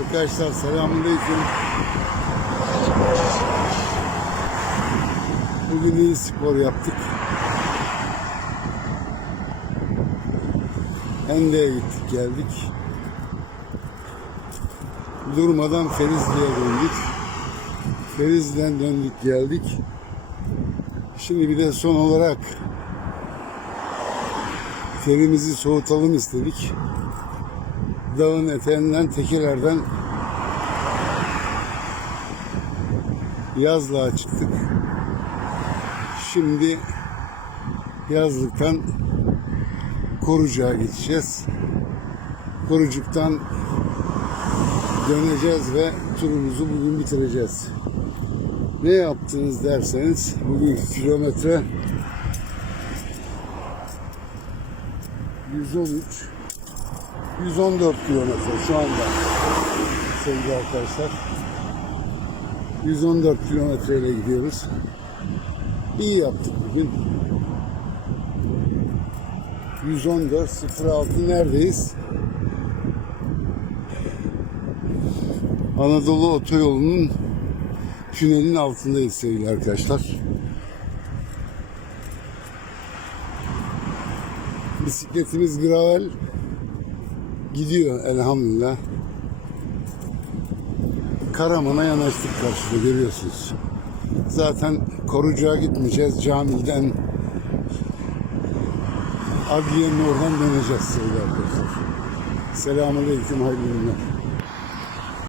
Arkadaşlar selamünaleyküm. Bugün iyi spor yaptık. Hende'ye gittik geldik. Durmadan Ferizli'ye döndük. Ferizli'den döndük geldik. Şimdi bir de son olarak terimizi soğutalım istedik. Dağın eteğinden tekelerden yazlığa çıktık. Şimdi yazlıktan Korucuk'a geçeceğiz. Korucuk'tan döneceğiz ve turumuzu bugün bitireceğiz. Ne yaptınız derseniz bugünkü kilometre 113 114 kilometre şu anda sevgili arkadaşlar. 114 kilometre ile gidiyoruz. İyi yaptık bugün. 114 06 neredeyiz? Anadolu Otoyolu'nun tünelin altındayız sevgili arkadaşlar. Bisikletimiz gravel gidiyor elhamdülillah. Karaman'a yanaştık karşıda görüyorsunuz. Zaten Korucuğa gitmeyeceğiz. Camiden Adliye'nin oradan döneceğiz sevgili arkadaşlar. Selamun Aleyküm, hayırlı günler.